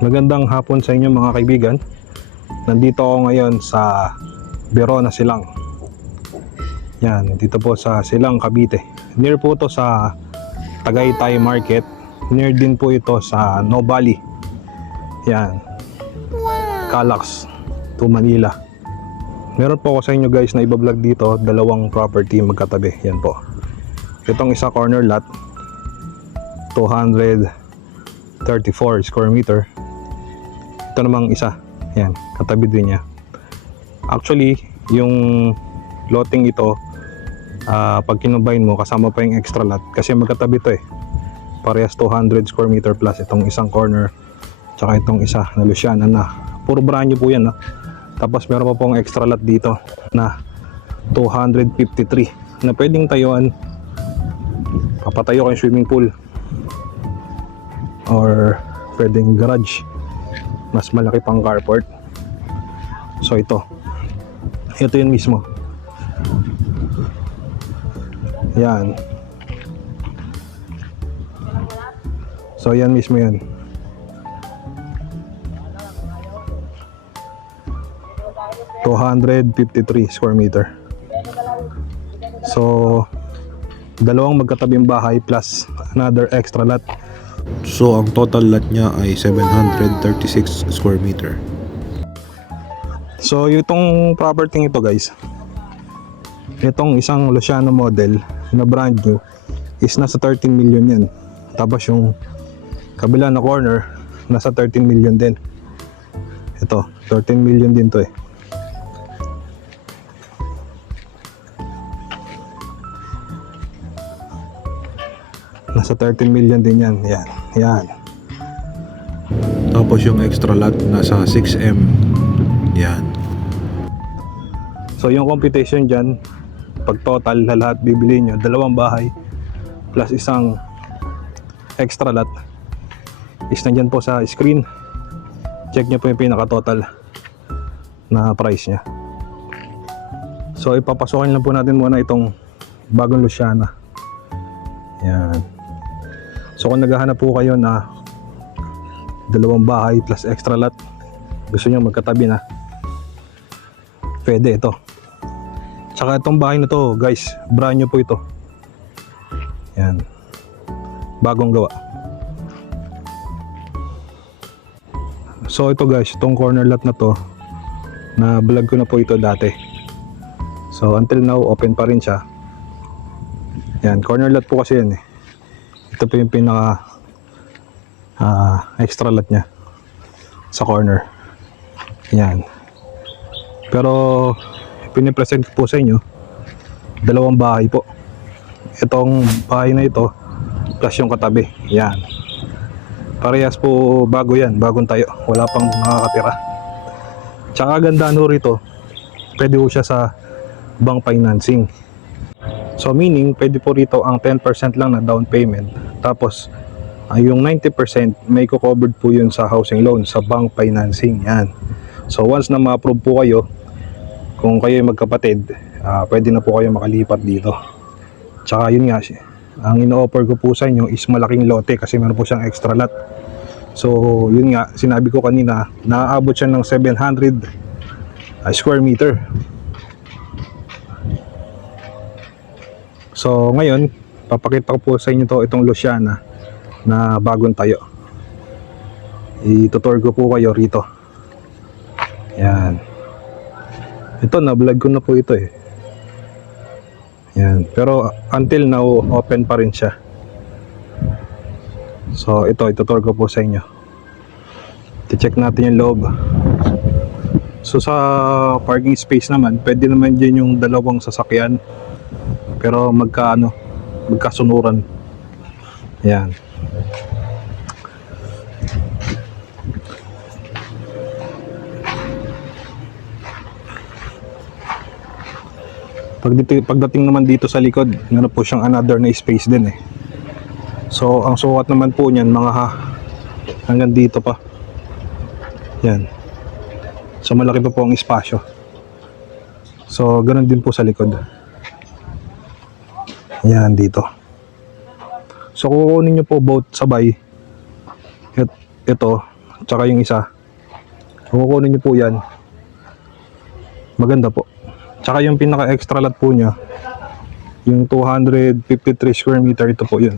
Magandang hapon sa inyo mga kaibigan. Nandito ako ngayon sa Verona Silang. Yan, dito po sa Silang, Cavite. Near po to sa Tagaytay Market. Near din po ito sa Nuvali. Yan, Calax to Manila. Meron po ako sa inyo guys na ibablog dito, dalawang property magkatabi. Yan po. Itong isa corner lot, 234 square meter. Ito namang isa, yan, katabi din niya. Actually, yung lotting ito, pag kinumbine mo, kasama pa yung extra lot. Kasi magkatabi to eh. Parehas 200 square meter plus itong isang corner, tsaka itong isa na Luciana na. Puro brand new po yan. No? Tapos meron pa pong extra lot dito na 253 na pwedeng tayuan. Papatayo kayong swimming pool. Or pwedeng garage. Mas malaki pang carport. So ito yun mismo. Yan. So yan mismo yan. (253 square meter). So dalawang magkatabing bahay plus another extra lot. So ang total lot niya ay 736 square meter. So itong property ito guys, itong isang Luciano model na brand new is nasa 13 million yan. Tapos yung kabila na corner nasa 13 million din. Ito 13 million din to eh. Nasa 13 million din yan. Yan. Yan. Tapos yung extra lot nasa 6M. Yan. So yung computation dyan, pag total na lahat bibili nyo, dalawang bahay plus isang extra lot is nandyan po sa screen. Check nyo po yung pinaka total na price nya. So ipapasokin lang po natin muna itong bagong Luciana. Yan. So kung naghahanap po kayo na dalawang bahay plus extra lot, gusto nyo magkatabi na, pwede ito. Tsaka itong bahay na to guys, brand new po ito. Yan, bagong gawa. So ito guys, itong corner lot na to, na vlog ko na po ito dati. So until now open pa rin siya. Yan, corner lot po kasi yan eh. Ito po yung pinaka extra lot nya sa corner. Yan. Pero pinipresent ko po sa inyo dalawang bahay po. Itong bahay na ito plus yung katabi. Yan. Parehas po bago yan, bagong tayo. Wala pang nakakatira. Tsaka gandaan ho rito, pwede ho siya sa bank financing. So meaning, pwede po rito ang 10% lang na down payment. Tapos, yung 90% may co-covered po yun sa housing loan, sa bank financing. Yan. So once na ma-approve po kayo, kung kayo magkapatid, pwede na po kayo makalipat dito. Tsaka yun nga, ang ino-offer ko po sa inyo is malaking lote kasi meron po siyang extra lot. So yun nga, sinabi ko kanina, naaabot siya ng 700 square meter. So ngayon, papakita ko po sa inyo itong Luciana na bagong tayo. Itutur ko po kayo rito. Yan. Ito na vlog ko na po ito eh. Yan. Pero until now open pa rin siya. So ito, itutur ko po sa inyo. I-check natin yung loob. So sa parking space naman, pwede naman dyan yung dalawang sasakyan. Pero magkasunuran. Yan. Pagdating naman dito sa likod, meron po siyang another na space din eh. So ang sukat naman po niyan mga hanggang dito pa. Yan. So malaki pa po ang espasyo. So, ganun din po sa likod. Yan, dito. So, kukunin nyo po both sabay. Ito, tsaka yung isa. Kukunin nyo po yan. Maganda po. Tsaka yung pinaka-extra lot po niya, yung 253 square meter, ito po yun.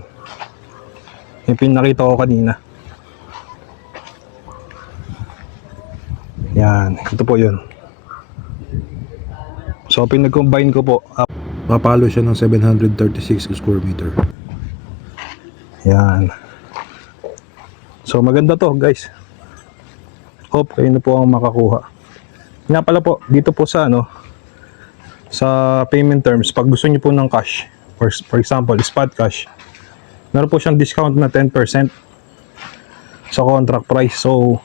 Yung pinakita ko kanina. Yan, ito po yun. So, pinag-combine ko po. Papalo siya ng 736 square meter. Yan. So, maganda to, guys. Hope kayo na po ang makakuha. Nga pala po, dito po sa sa payment terms, pag gusto niyo po ng cash, for example, spot cash, meron po siyang discount na 10% sa contract price. So,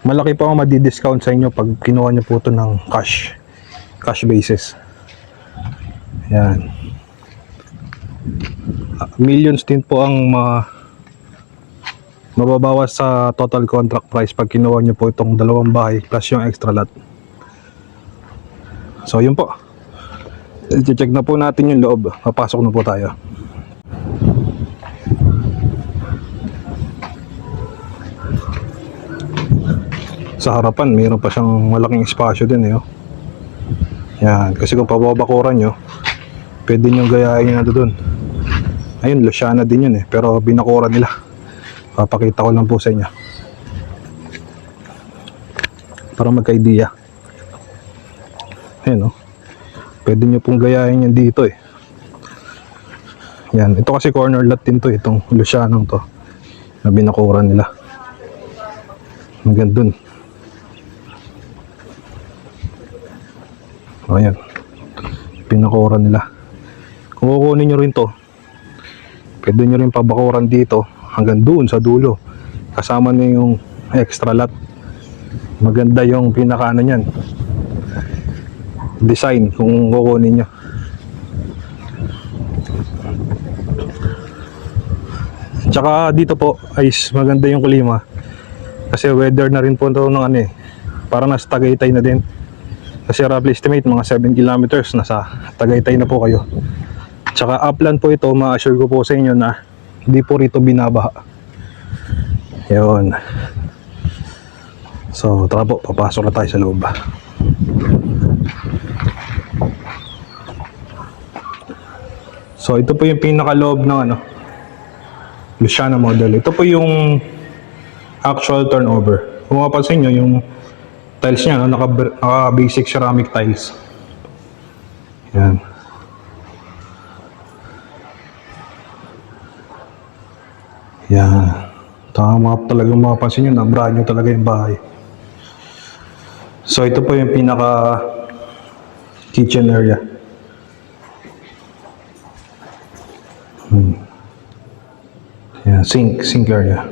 malaki po ang madi-discount sa inyo pag kinuha niyo po ito ng cash basis. Yan. Millions din po ang mababawas sa total contract price pag kinuha niyo po itong dalawang bahay plus yung extra lot. So yun po, i-check na po natin yung loob. Papasok na po tayo. Sa harapan mayroon pa siyang malaking espasyo din oh. Yan, kasi kung pababakuran nyo, pwede nyo gayahin na doon. Ayun, Luciana din yun pero binakuran nila. Papakita ko lang po sa inyo para magka-idea. Ayun pwede nyo pong gayahin yan dito Yan, ito kasi corner lot din to, itong Lucianang to na binakuran nila. Hanggang dun. Ayan, pinakuran nila. Kung kukunin nyo rin to, pwede nyo rin pabakuran dito hanggang doon sa dulo, kasama na yung extra lot. Maganda yung pinaka nyan, design kung kukunin nyo. Tsaka dito po ay maganda yung klima kasi weather na rin po ito ng para nasa Tagaytay na din. Kasi roughly estimate mga 7 kilometers nasa Tagaytay na po kayo. Tsaka upland po ito, ma-assure ko po sa inyo na hindi po rito binabaha. Yun. So tara po, papasok na tayo sa loob. So ito po yung pinakaloob ng Luciana model. Ito po yung actual turnover. Kung mapapansin nyo, yung tiles niya, naka basic ceramic tiles. Yan. Yan. Talagang mapapansin nyo, na-brand new talaga yung bahay. So ito po yung pinaka kitchen area. Yan, sink area.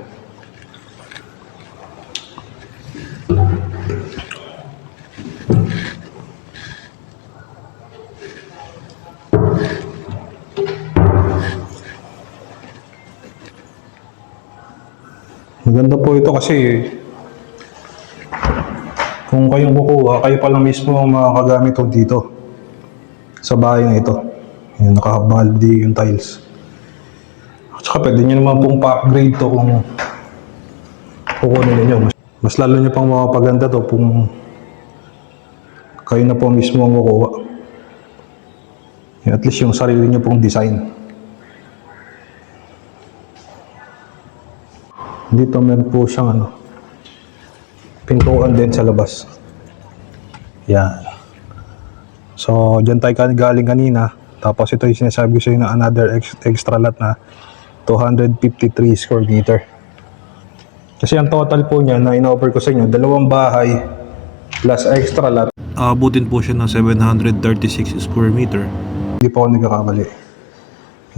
Maganda po ito kasi kung kayong kukuha, kayo pa lang mismo makakagamit dito sa bahay na ito. Yung nakabaldi yung tiles. At saka pwede nyo naman pong pa-upgrade to kung kukunin ninyo. Mas lalo nyo pang makapaganda to kung kayo na po mismo ang kukuha. At least yung sarili nyo pong design. Dito meron po siyang pintuan din sa labas. Yan. So, dyan tayo galing kanina. Tapos ito yung sinasabi ko sa inyo na another extra lot na 253 square meter. Kasi ang total po niya na in-offer ko sa inyo, dalawang bahay plus extra lot. Aabutin po siya ng 736 square meter. Hindi po ako nagkakamali.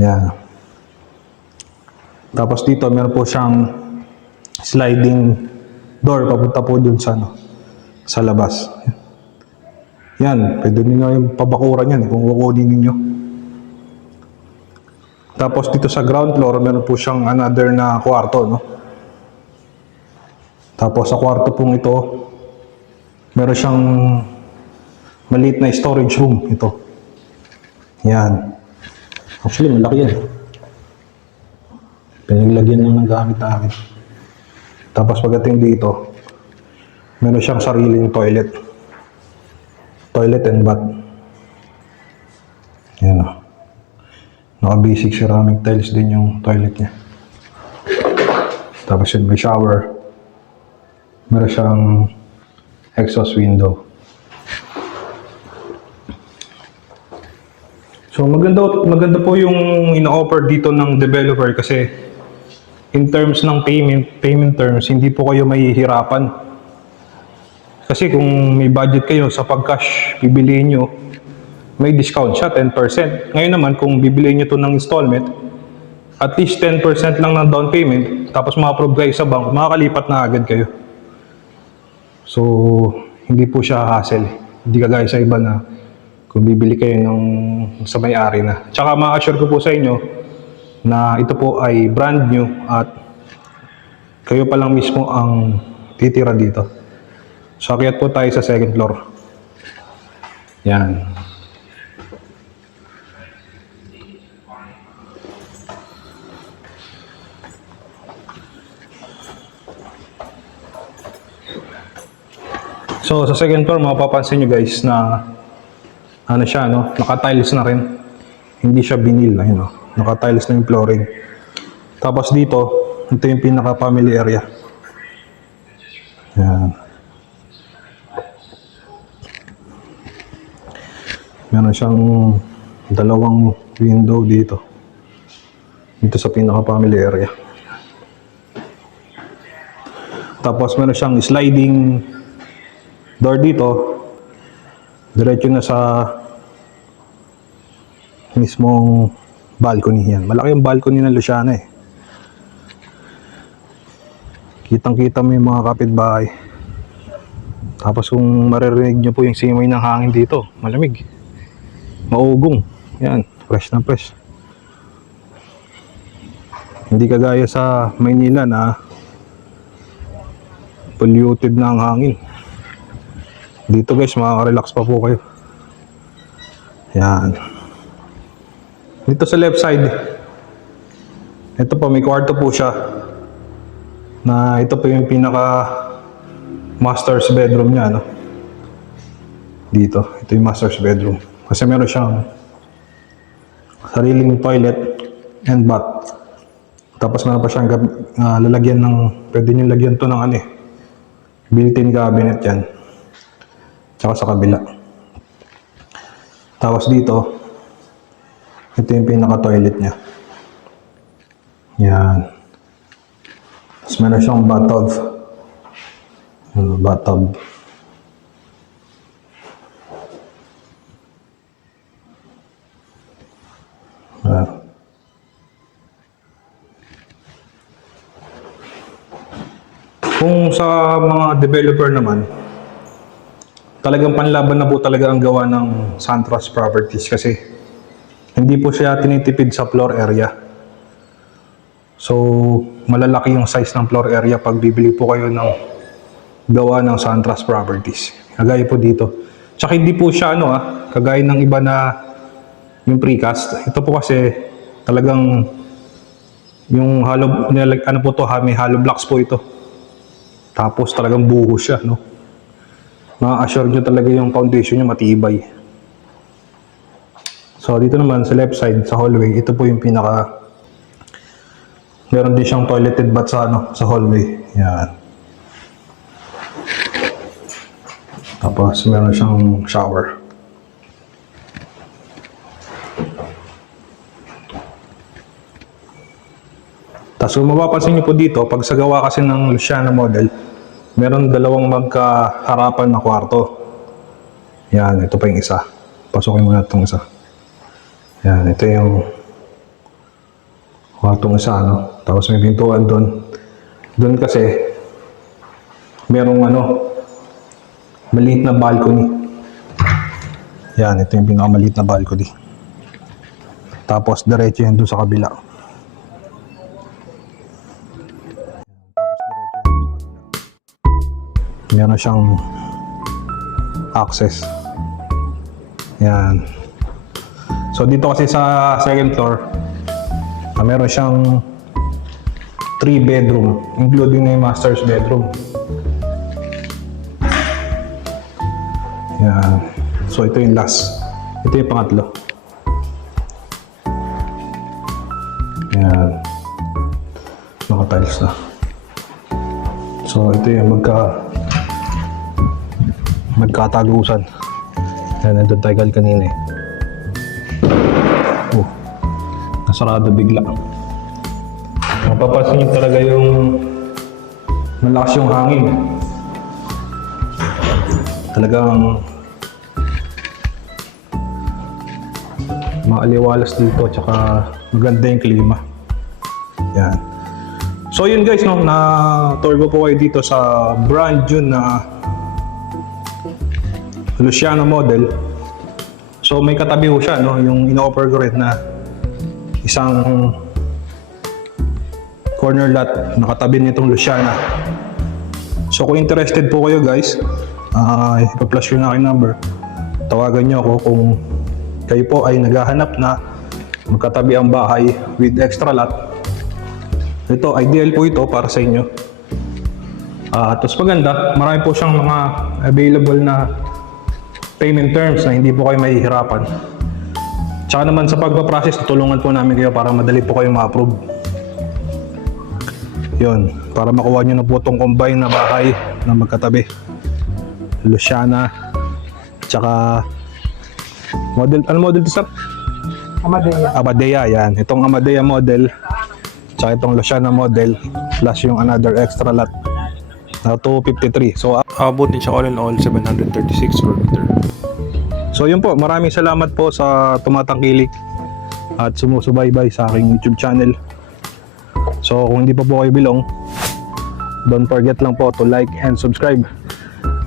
Yan. Tapos dito meron po siyang sliding door papunta po dun sa labas. Yan, pwede niyo yung pabakuran yan kung kukunin niyo. Tapos dito sa ground floor meron po siyang another na kwarto, Tapos sa kwarto pong ito meron siyang maliit na storage room ito. Yan. Actually, malaki yan. Pinaglagyan lang ng gamit namin. Tapos pagdating dito, meron siyang sariling toilet. Toilet and bath. Yan o. Naka-basic ceramic tiles din yung toilet niya. Tapos yun, may shower. Meron siyang exhaust window. So maganda po yung ina-offer dito ng developer kasi in terms ng payment terms, hindi po kayo mahihirapan. Kasi kung may budget kayo sa pag-cash, bibiliin nyo, may discount siya, 10%. Ngayon naman, kung bibiliin nyo to ng installment, at least 10% lang ng down payment, tapos ma-approve kayo sa bank, makakalipat na agad kayo. So, hindi po siya hassle. Hindi kagaya sa iba na kung bibili kayo ng sa may-ari na. Tsaka ma-assure ko po sa inyo na ito po ay brand new at kayo pa lang mismo ang titira dito. So, akyat po tayo sa second floor. Yan. So, sa second floor, mapapansin nyo guys na ano siya, no? Naka-tiles na rin. Hindi siya vinyl, ayun, no? Naka-tiles na yung flooring. Tapos dito, ito yung pinaka-family area. Yan. Meron siyang dalawang window dito. Dito sa pinaka-family area. Tapos meron siyang sliding door dito. Diretso na sa mismong balcony yan. Malaki yung balcony ng Luciana eh. Kitang-kita mo yung mga kapitbahay. Tapos kung maririnig nyo po yung simoy ng hangin dito, malamig. Maugong. Yan, fresh na fresh. Hindi kagaya sa Maynila na polluted na ang hangin. Dito guys, makaka-relax pa po kayo. Yan. Dito sa left side, ito po, may kwarto po siya. Na ito po yung pinaka master's bedroom niya, no? Dito, ito yung master's bedroom. Kasi meron siyang sariling toilet and bath. Tapos meron pa siyang lalagyan ng, pwede nyo lagyan to ng ano eh, built-in cabinet yan. Tsaka sa kabila. Tapos dito, ito yung pinaka-toilet niya. Yan. Tapos meron siyang bathtub. Bathtub. Kung sa mga developer naman, talagang panlaban na po talaga ang gawa ng SunTrust Properties kasi hindi po siya tinitipid sa floor area. So, malalaki yung size ng floor area pag bibili po kayo ng gawa ng SunTrust Properties. Kagaya po dito. Tsaka hindi po siya kagaya ng iba na yung precast. Ito po kasi talagang yung hollow, ano po to, may hollow blocks po ito. Tapos talagang buhos siya, no? Ma-assure nyo talaga yung foundation nyo matibay. So dito naman sa left side, sa hallway, ito po yung pinaka, meron din siyang toileted bath sa hallway. Yan. Tapos meron siyang shower. Tapos kung mapapansin nyo po dito, pag sa gawa kasi ng Luciana model, meron dalawang magkaharapan na kwarto. Yan, ito pa yung isa. Pasukin muna itong isa. Yan, ito yung kwartong isa, no? Tapos may pintuan doon. Doon kasi, merong maliit na balcony. Yan, ito yung pinakamaliit na balcony. Tapos, diretso yan doon sa kabila. Meron siyang access Yan. So dito kasi sa second floor, meron siyang 3 bedroom, including na yung master's bedroom. Yan. So ito yung last. Ito yung pangatlo. Yan. Naka-tiles na. So ito yung magkatagusan. Yan, nandun tayo kanina eh. Oh, nasarado bigla. Mapapansin nyo talaga yung malakas yung hangin. Talagang maaliwalas dito, tsaka maganda yung klima. Yan. So yun guys, no, na-tour ko po kayo dito sa brand new na Luciano model. So may katabi ho siya, no, yung in-offer ko rin na isang corner lot na katabi nitong Luciana. So kung interested po kayo guys, ipa-flash ko na aking number. Tawagan nyo ako kung kayo po ay naghahanap na magkatabi ang bahay with extra lot. Ito, ideal po ito para sa inyo. Tapos maganda, marami po siyang mga available na payment terms na hindi po kayo mahihirapan. Tsaka naman sa pagpaprocess, tutulungan po namin kayo para madali po kayo ma-approve. Yun, para makuha nyo na po itong combine na bahay na magkatabi. Luciana, tsaka model, ano model ito sir? Amadea. Amadea, yan. Itong Amadea model, tsaka itong Luciana model, plus yung another extra lot na 253. So, Abot din siya all in all 736 square meter. so yun po, maraming salamat po sa tumatangkilik at sumusubaybay sa aking YouTube channel. So kung hindi pa po kayo bilong, don't forget lang po to like and subscribe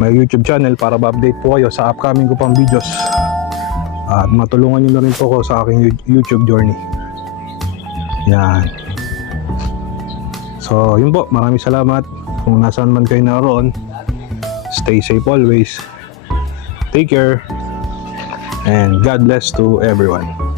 my YouTube channel para ma-update po kayo sa upcoming ko pang videos. At matulungan nyo na rin po ko sa aking YouTube journey. Yan. So yun po, maraming salamat. Kung nasaan man kayo naroon, stay safe always. Take care. And God bless to everyone.